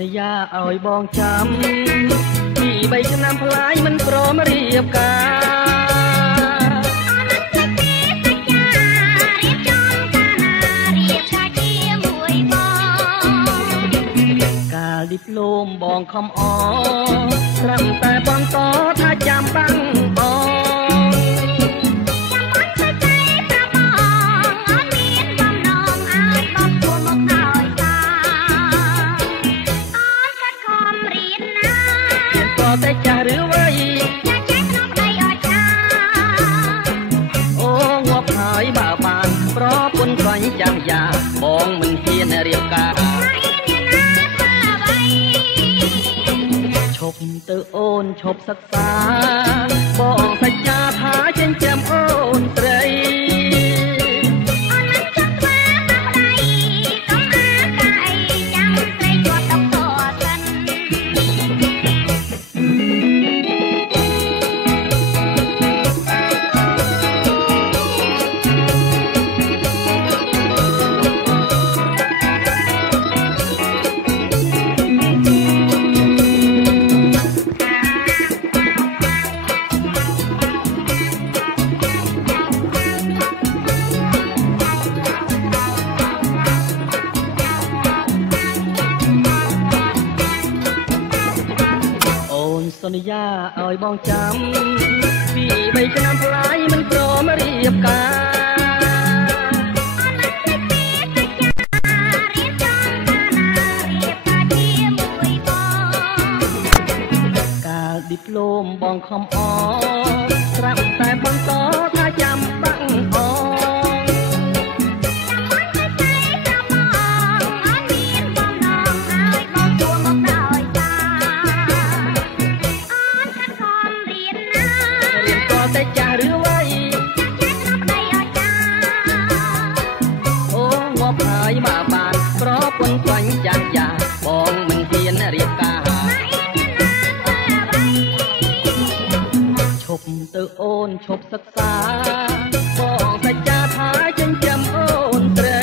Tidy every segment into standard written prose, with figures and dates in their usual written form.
ន្យាឲ្យបងចាំពី3ឆ្នាំផ្លាយមិនព្រមរៀបការកាលឌីប្លូមបងខំអត្រឹមតែបន្តថាចាំបាំងតែចាស់ឬវ័យចាស់ចេះក្នុងដីអចាអូងាប់ហើយបើបានប្រពន្ធខ្លាញ់ចាំយ៉ាបងមិនហ៊ានរៀបការឈប់ទៅអូនឈប់សិក្សាបងសច្ចាថាចិញ្ចឹមអូនស្រីសន្យាឲ្យបងចាំពី3ឆ្នាំផ្លាយមិនព្រមរៀបការកាលឌីប្លូមបងខំអត្រាប់តែបន្តថាចាំបាំងអតែចាស់ឬវ័យចាស់ចេះក្នុងដីអចាអូងាប់ហើយបើបានប្រពន្ធខ្លាញ់ចាំយ៉ាបងមិនហ៊ានរៀបការឈប់ទៅអូនឈប់សិក្សាបងសច្ចាថាចិញ្ចឹមអូនស្រី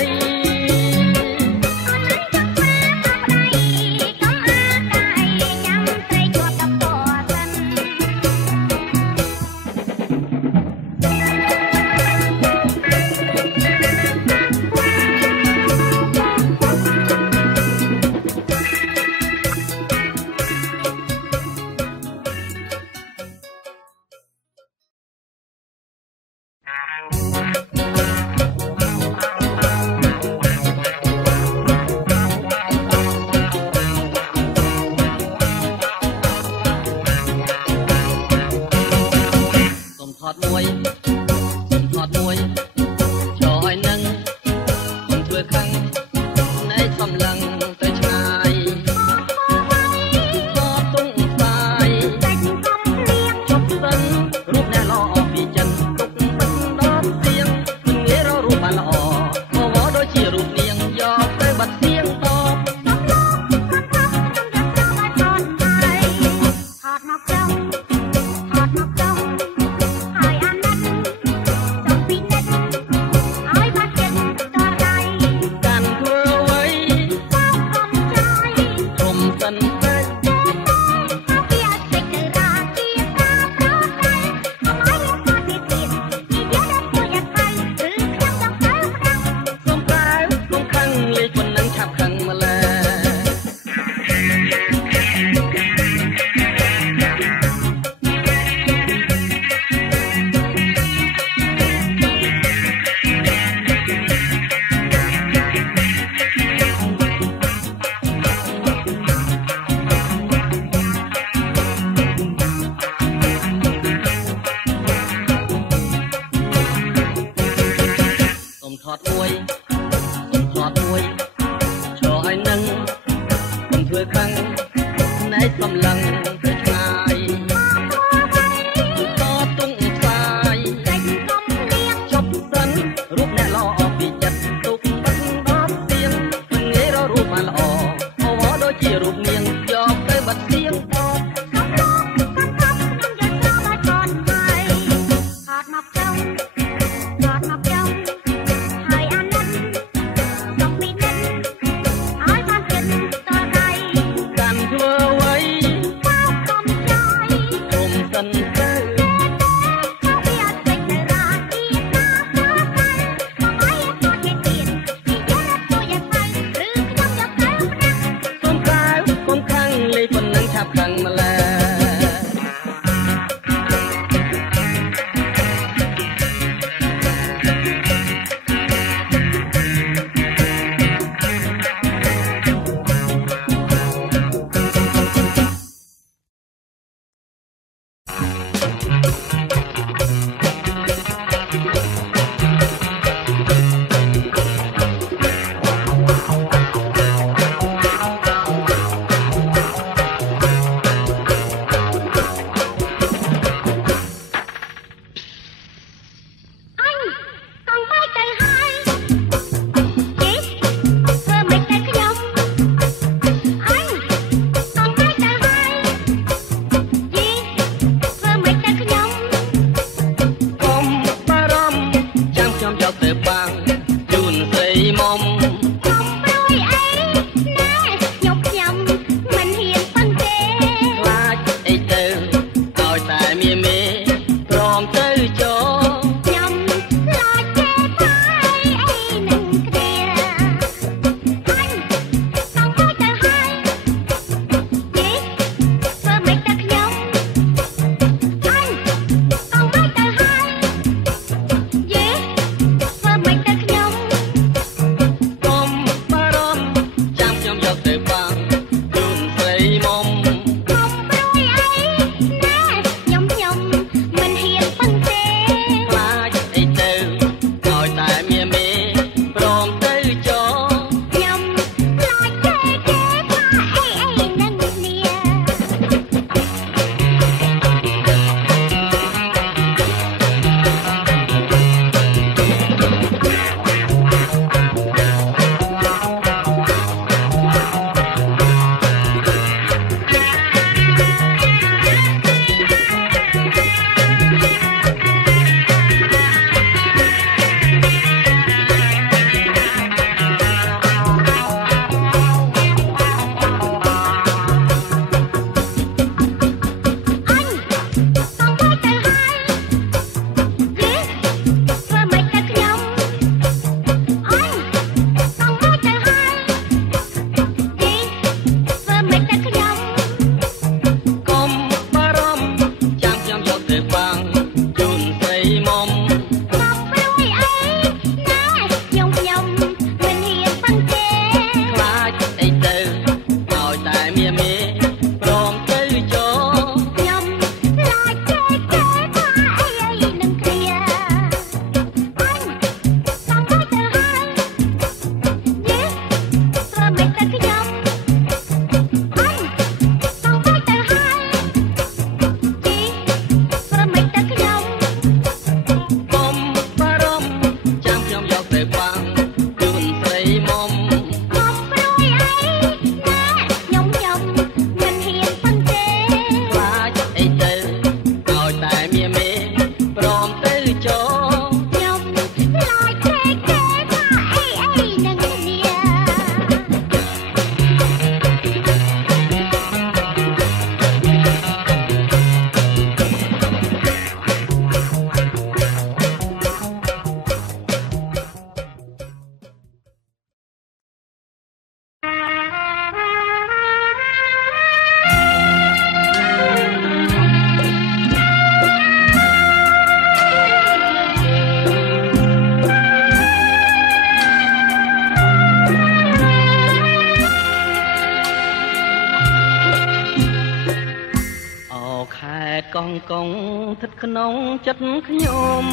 ងកងស្ថិតក្នុងចិត្តខ្ញុំ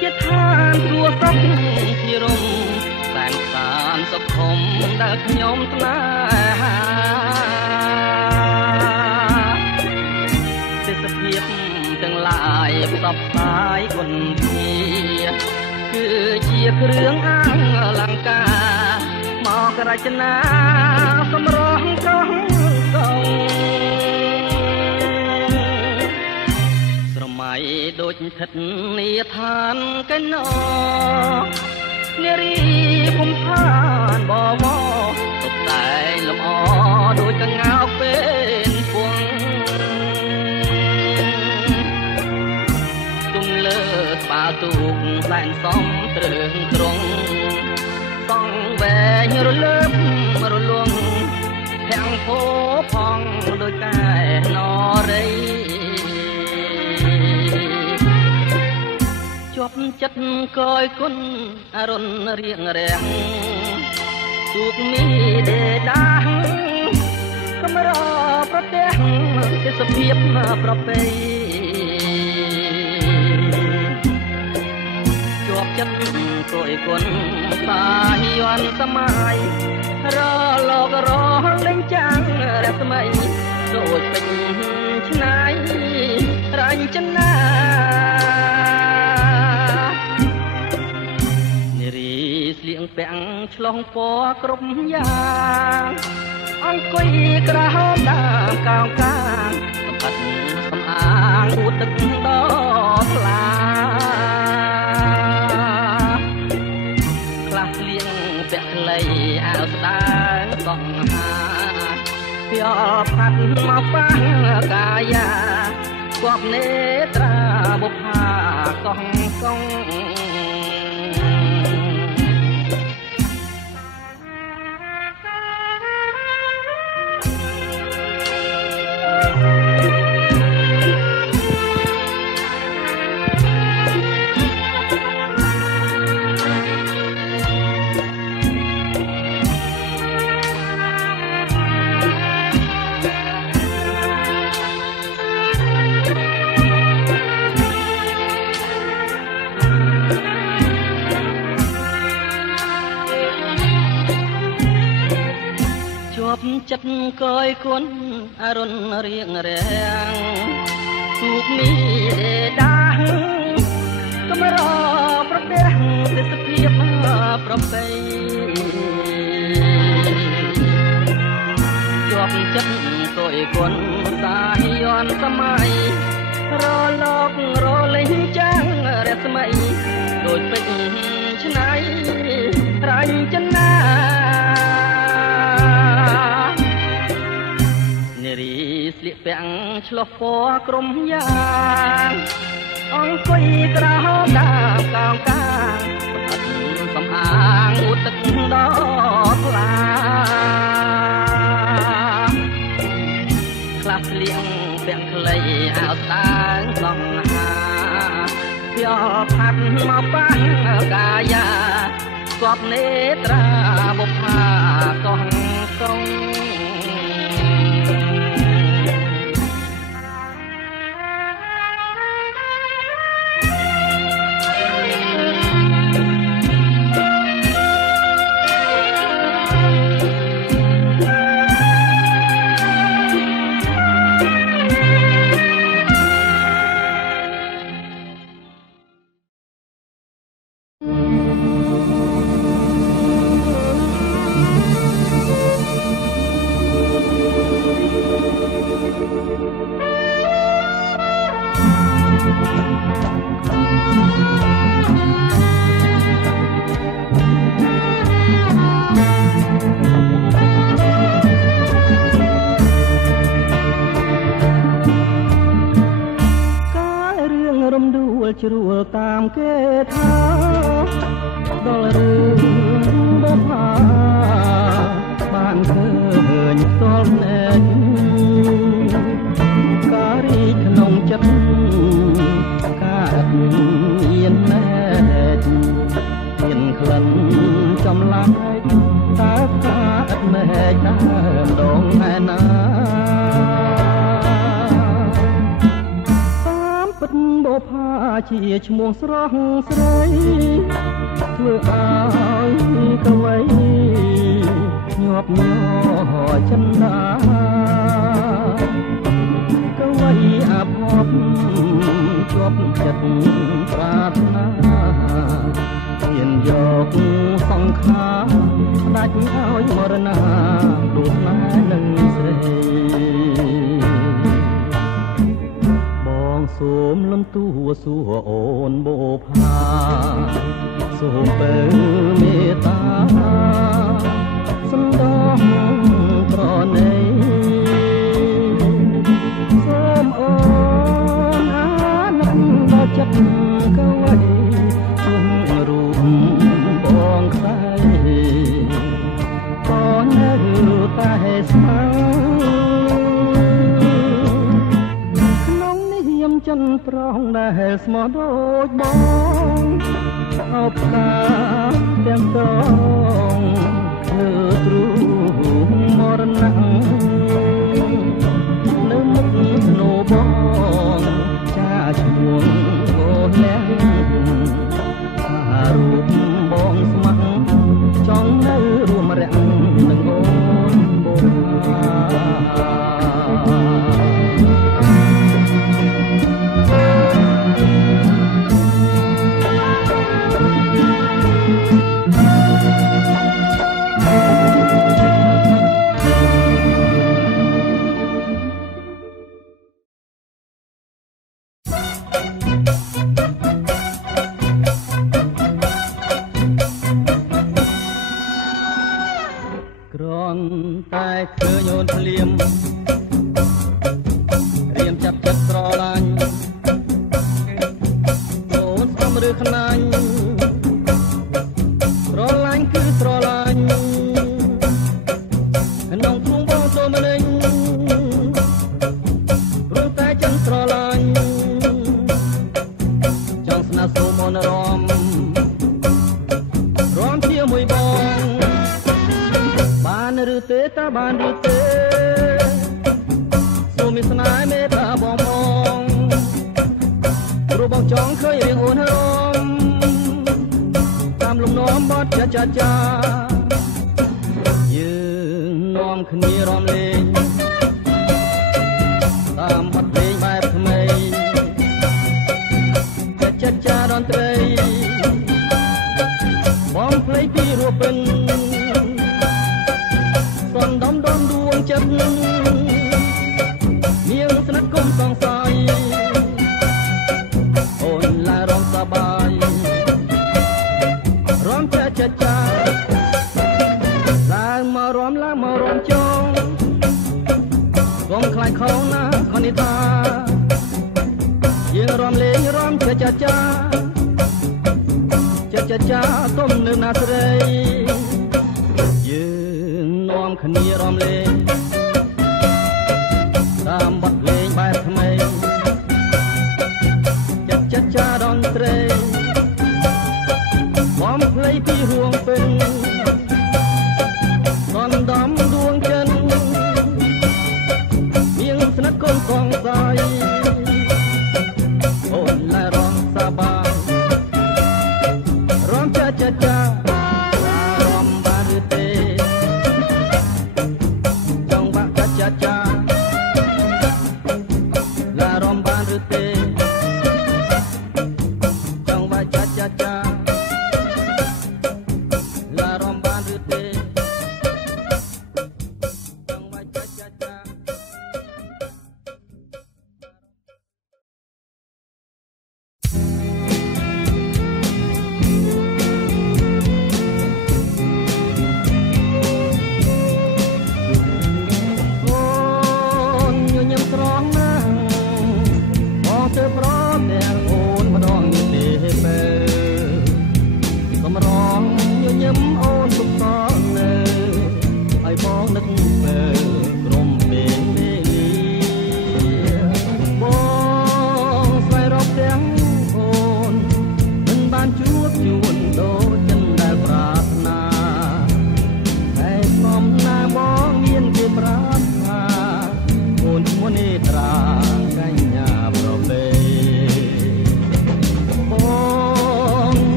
ជាឋានទួសុខជារំតែនសានសុខុមដែលខ្ញុំស្នេហាទេសភាពទាំងឡាយផ្សព្វផ្សាយគុណធាគឺជាគ្រឿងអលង្ការមករចនាសម្រស់កងកងស្រមៃដូចស្ថិតនាឋានកណោនារីភូមិឋានបវរតុបតែងលម្អដូចកងោកពេលពួងទុំលើស្បាទូកសែនសំត្រឹងត្រង់សង់វែងរលើបរលងទាំងពោផងដូចកែនរីជាប់ចិត្តកយគុណអរុនរៀងរាំងទូកមីដេដាស់កំរប្រទេសទេសភាពប្រពៃជាប់ចិត្តកយគុណតាយន់សម័យរលករលេងចាំងរស្មីដូចពេញឆ្នៃរញ្ចនាស្លៀងពាំងឆ្លងពណ៌គ្រប់យ៉ាងអង្គុយក្រហមដើមកោងកាងសម្បត្តិសំអាងអួតទឹកដល់ថ្លាខ្លះស្លៀងពាក់ខ្លីអាវស្ដើងសង្ហាពីអផាត់មកប៉ះកាយាគប់នេត្រាបុប្ផាកងកងចិត្តកយគុណអរុនរៀងរាំងទូកមីដេដាស់កំរប្រទេសទេសភាពប្រពៃជាប់ចិត្តកយគុណតាយន់សម័យរលករលេងចាំងរស្មីដូចពេជ្រឆ្នៃរញ្ចនាស្លៀកពាក់ឆ្លុះពណ៌ក្រុមយ៉ាងអង្គុយក្រហមដើមកោងកាងសំអាងអួតទឹកដល់ថ្លាខ្លះស្លៀងពាក់ខ្លីអាវស្ដើងសង្ហាពីអផាត់មកប៉ះកាយាគប់នេត្រាបុប្ផាកងកងជ្រួលតាមគេថាដល់រឿងបុប្ផាបានឃើញផ្ទាល់ភ្នែកការីក្នុងចិត្តកើតមានណែតមានក្លិនចម្លែកតើថាឥតមែកដើមដងឯណា ជាឈ្មោះស្រស់ស្រីធ្វើឲ្យកវីញាប់ញ័រចិន្តាកវីអភ័ព្វជាប់ចិត្តប្រាថ្នាហ៊ានយកសង្ខារដាច់ឲ្យមរណាដូចស្នេហ៍នឹងស្រីបងសូមលំទួសួរអូនបូផាសូមពើមេត្តាសំដងប្រណីសូមអូនអាណិតដល់ចិត្តកវីជុំរូបបងខ្សែបងនៅតែស្មៅក្នុងនាមចិនប្រងដែលស្មោះដូចបងអបការទាំងតងលើទ្រូងមរណៈនៅមុខស្នូបងចាឈ្មោះអូនអ្នករូបបងស្ម័គ្រចង់នៅរួមរះនឹងអូនបងតែឃើញអូនភ្លាមរៀមចាប់ចិត្តស្រឡាញ់អូនស្មឬខ្នាញ់ស្រឡាញ់គឺស្រឡាញ់ក្នុងទ្រូងបងសូមម្លេងព្រោះតែចិនស្រឡាញ់ចង់ស្នេហ៍សូមអូនរំជាមួយបងបានឬទេតាបានឬទេសូមមានស្នេហ៍មេត្តាបងផងព្រោះបងចង់ឃើញរៀងអូនរំតាមលំនាំបត់ចាយើងនាំគ្នារំលេងតាមបទភ្លេងបែបថ្មីចាតន្ត្រីបងភ្លេងពីរួពិនសំដំដួងចិត្តនាងស្និទ្ធគុំសង្ស័យអូនឡារំសបាយរំចាឡើងមករំចងកុំខ្លាចខោណាខនិតាយើងរំលេងរំចាទុំនៅណាស្រីយើងនាំគ្នារំលេងតាមបទភ្លេងបែបថ្មីចាតន្ត្រីបំភ្លេងពីរួងពេញសំដំដួងចិននាងស្និទ្ធកូនកងសាយអូនឡារំសបាយរំចារំបានឬទេចង់បាក់ចា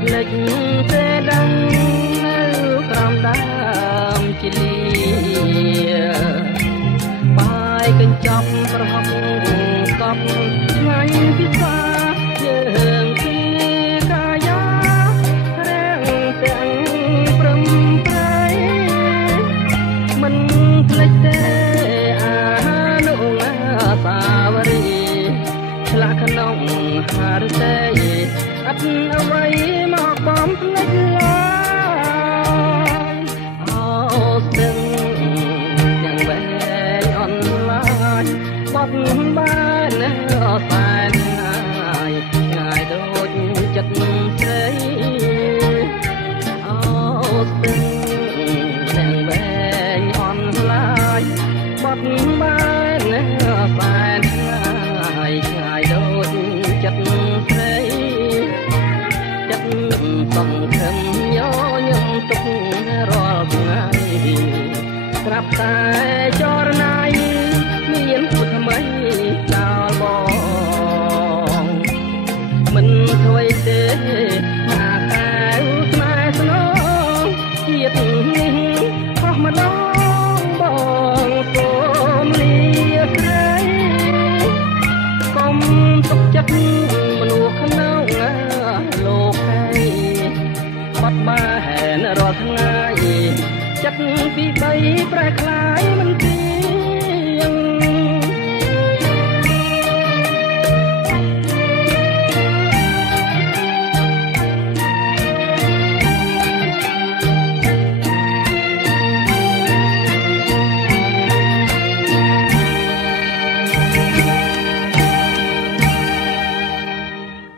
ភ្លេចទេដឹងនៅក្រោមដើមជាលីបាយកញ្ចប់ប្រហុកកប់ឆ្ងាញ់ពិសាយើងពីកាយារាំងទាំងព្រំប្រៃមិនភ្លេចទេអានុសាវរីយ៍ឆ្លាក់ក្នុងហារតីអត់អ្វីមកបំភ្លេចឡើយអូស្ទឹងយ៉ាងវែងអន់ឡាយបត់បានអសែនងាយឆ្ងាយដូចចិត្តស្រីអូស្ទឹងយ៉ាងវែងអន់ឡាយបត់បានអសែនងាយឆ្ងាយដូចចិត្តស្រីសង្ឃឹមញញឹមទុករាល់ថ្ងៃស្រាប់តែចរណៃមានពុទ្ធថ្មីចោលបងមិនធ្វើទេអាកែវស្នេហ៍ស្នងជាតិនេះខុសម្ដងបងសូមលាស្រីកុំទុកចិត្តមនុស្សក្នុងលោកបាត់បែនរាល់ថ្ងៃចិត្តពីបីប្រែคล้ายមិនទៀង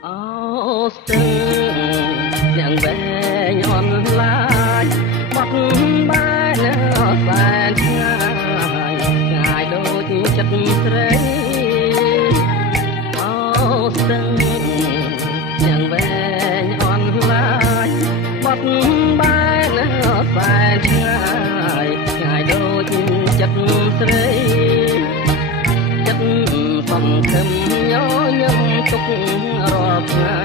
អូស្ទឹងយ៉ាងវែងអន់ឡាយបត់បានសែនឆ្ងាយឆ្ងាយដូចចិត្តស្រីអូស្ទឹងយ៉ាងវែងអន់ឡាយបត់បានសែនឆ្ងាយឆ្ងាយដូចចិត្តស្រីចិត្តសង្ឃឹមញញឹមទុករាល់ថ្ងៃ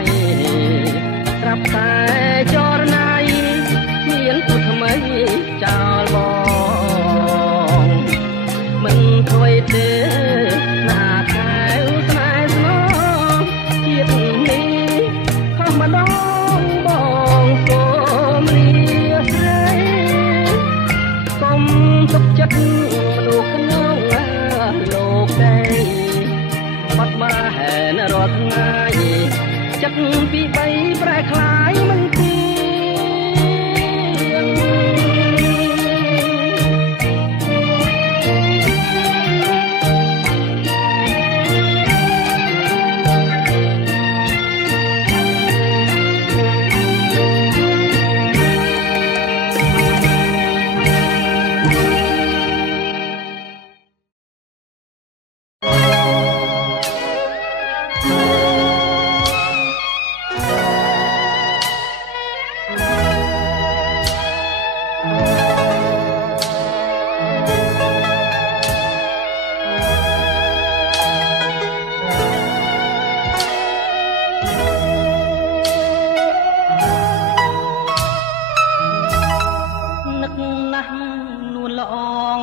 ស្រាប់តែចរណៃមានពុទ្ធថ្មីចោលបងមិនធ្វើទេណាកែវស្នេហ៍ស្នងជាតិនេះខុសម្ដងបងសូមលាស្រីកុំទុកចិត្តមនុស្សក្នុងលោកទេបាត់បែនរាល់ថ្ងៃចិត្តពីបីប្រែคล้ายមិនទៀ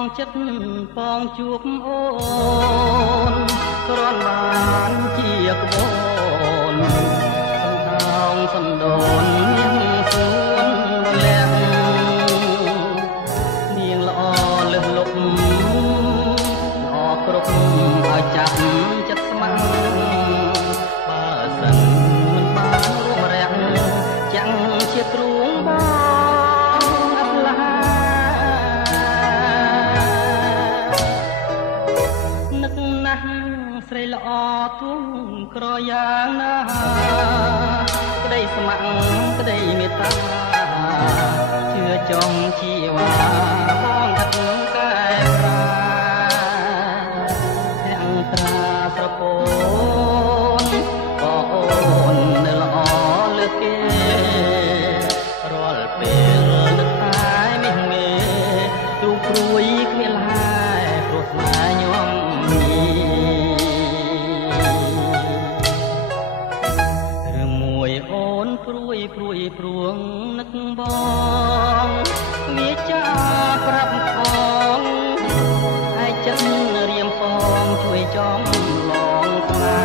ងចិត្តបងជួបអូនគ្រាន់បានជាក្បូនសំដងសំដូននាងសួនលះនាងល្អលើសលប់ល្អគ្រប់ឲ្យចាប់ចិត្តស្មាំបើសិនមិនបានរួមរះចាំងជាទ្រូងបងអត់ឡានឹកណាស់ស្រីល្អទូងក្រយ៉ាងណាក្តីស្ម័គ្រក្តីមេត្តាជឿចំជីវ៉ាបងទឹកកែប្រាទាំងត្រាស្រពោនក៏អូននៅល្អលើគេរាល់ពេលនឹកតែមិញមេទូព្រួយគ្មានឡាយព្រោះស្នេហ៍ញោមឬមួយអូនព្រួយ យព្រួយព្រួងនឹកបងវាចាប្រាប់ផងហើយចិត្តរៀមផងជួយចំឡងស្នា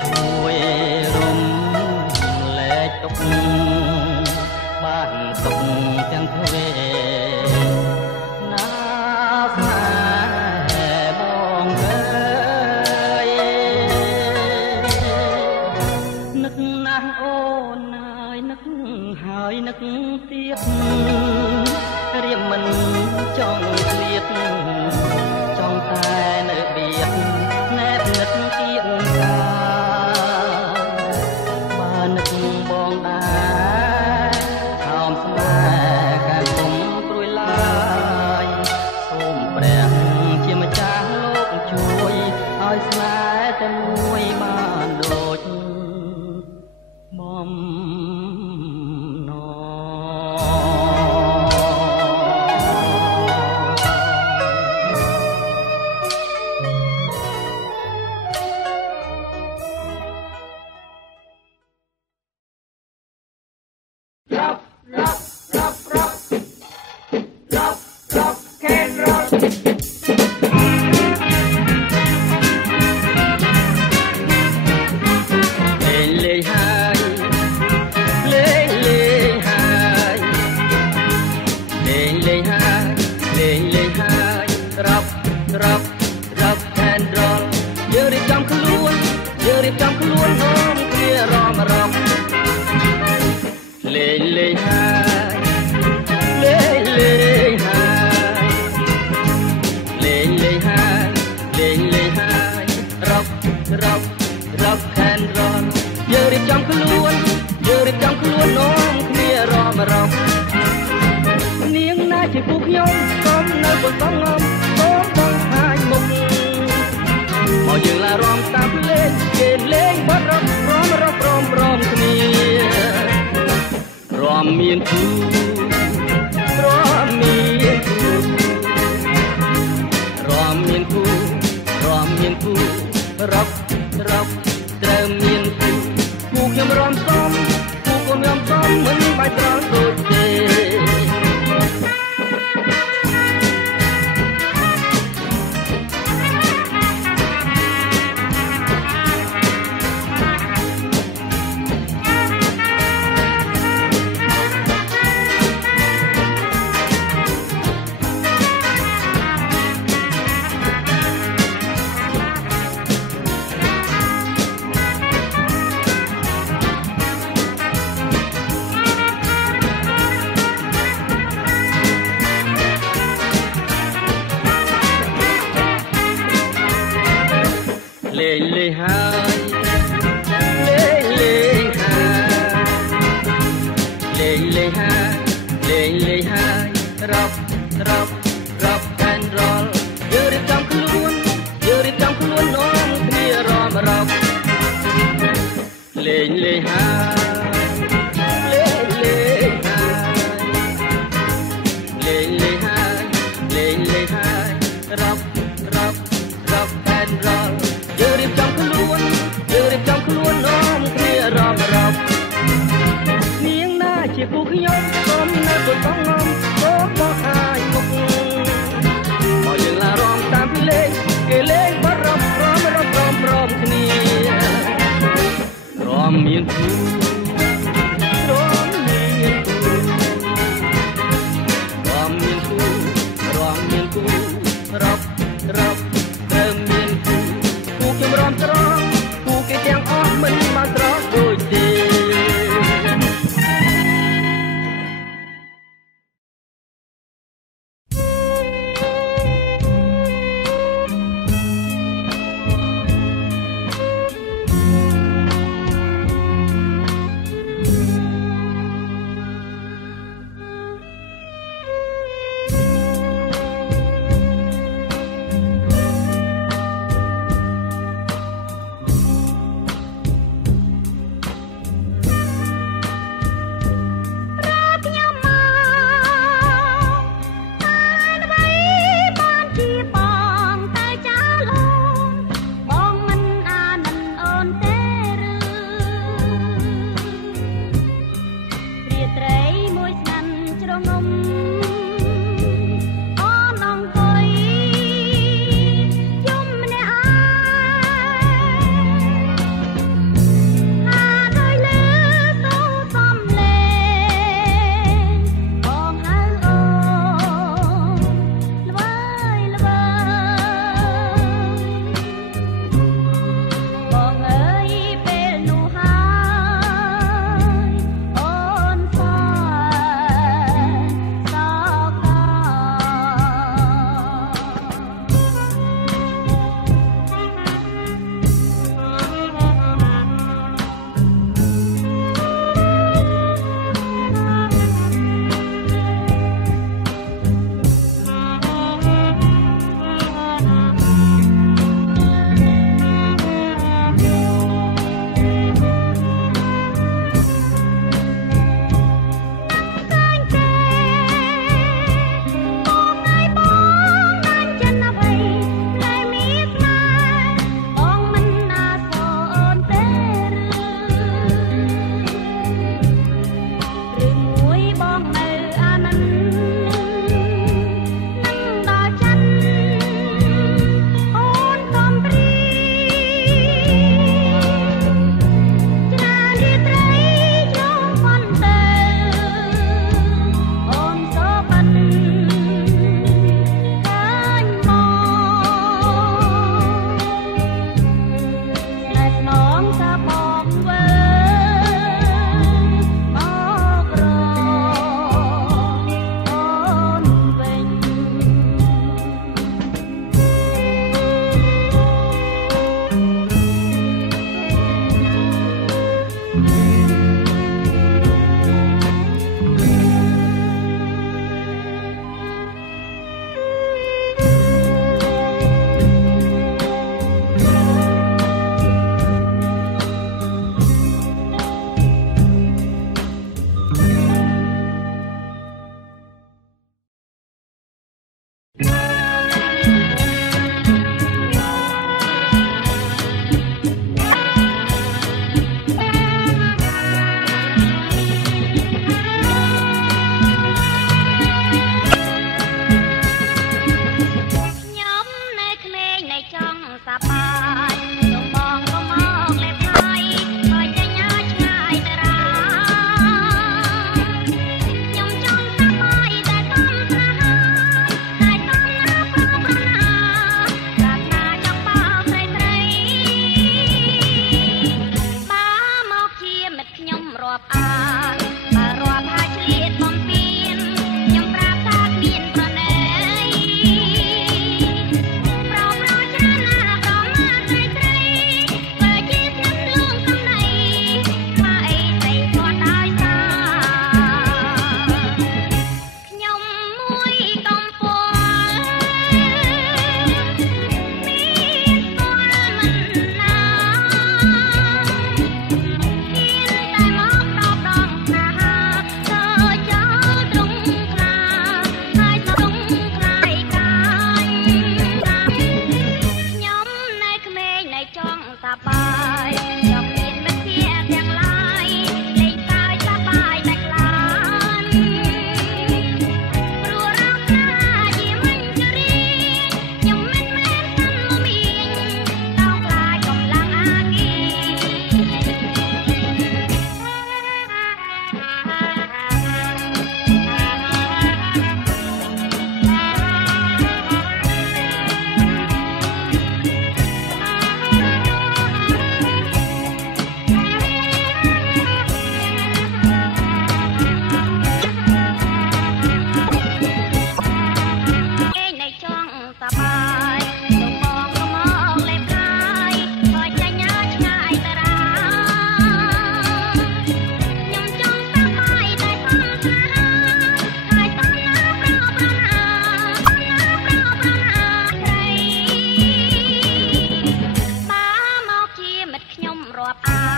ជួយរំលែកទុកបានទុកទាំងទ្វេនឹកទៀតរៀមមិនចង់ឃ្លាតចង់តែនៅបៀតណែបនឹកទៀតកាបើនឹកបងដែរហោមស្នេហ៍កាគុំព្រួយឡើយសូមព្រះជាម្ចាស់លោកជួយឲ្យស្នេហ៍តែមួយបានដូចបំ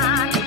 ក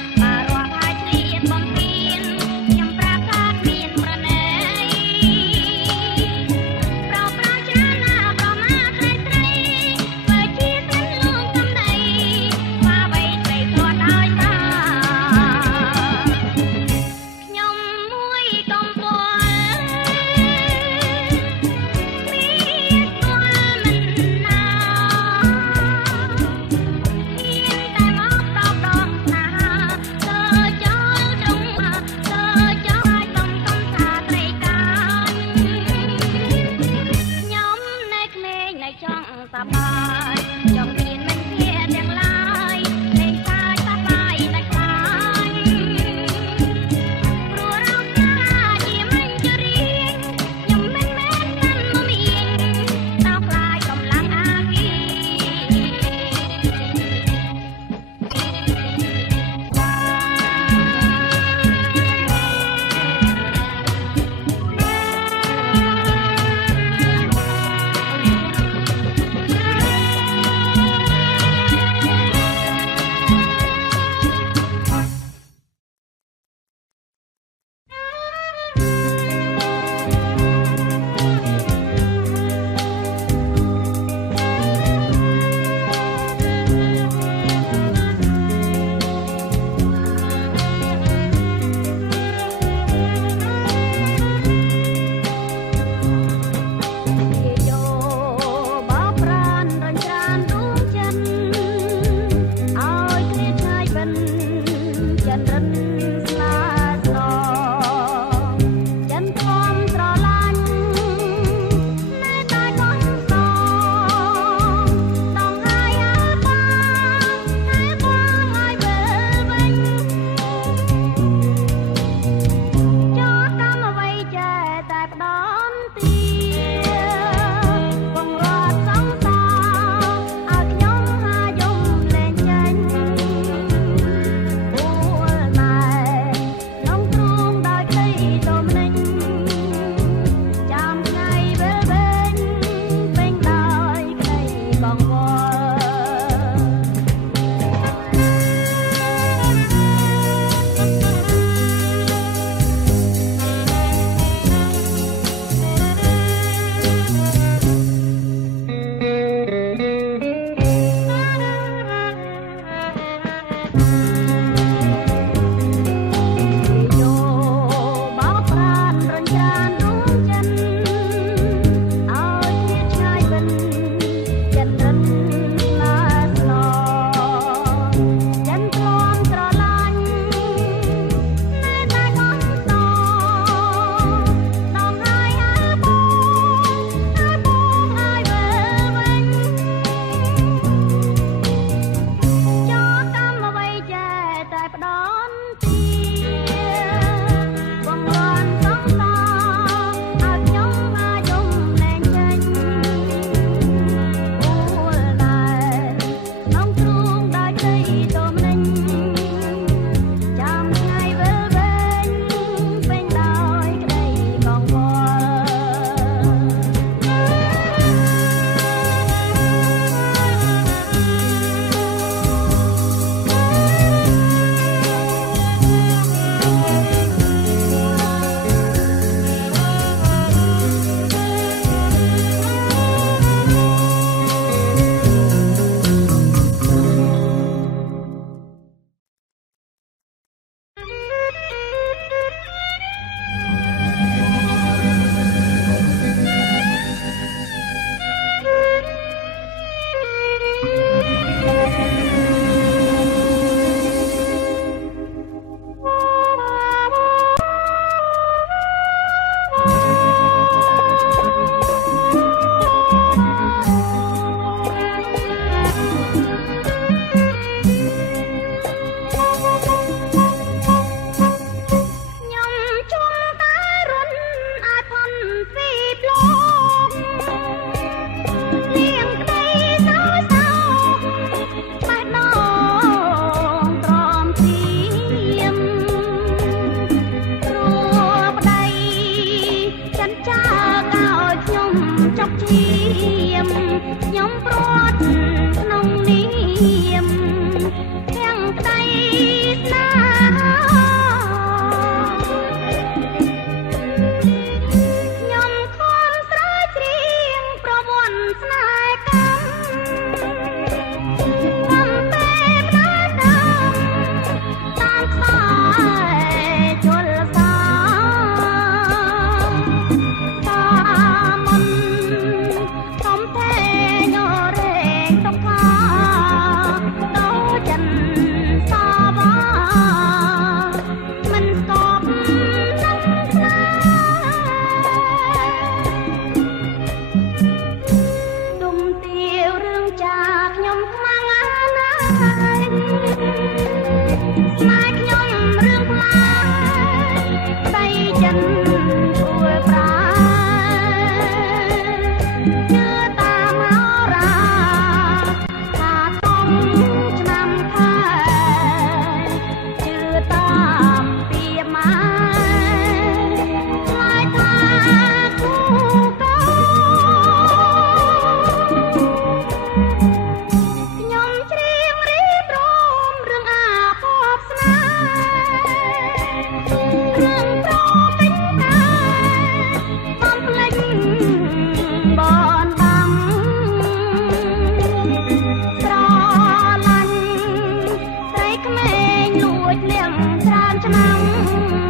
ច្រើនឆ្នាំ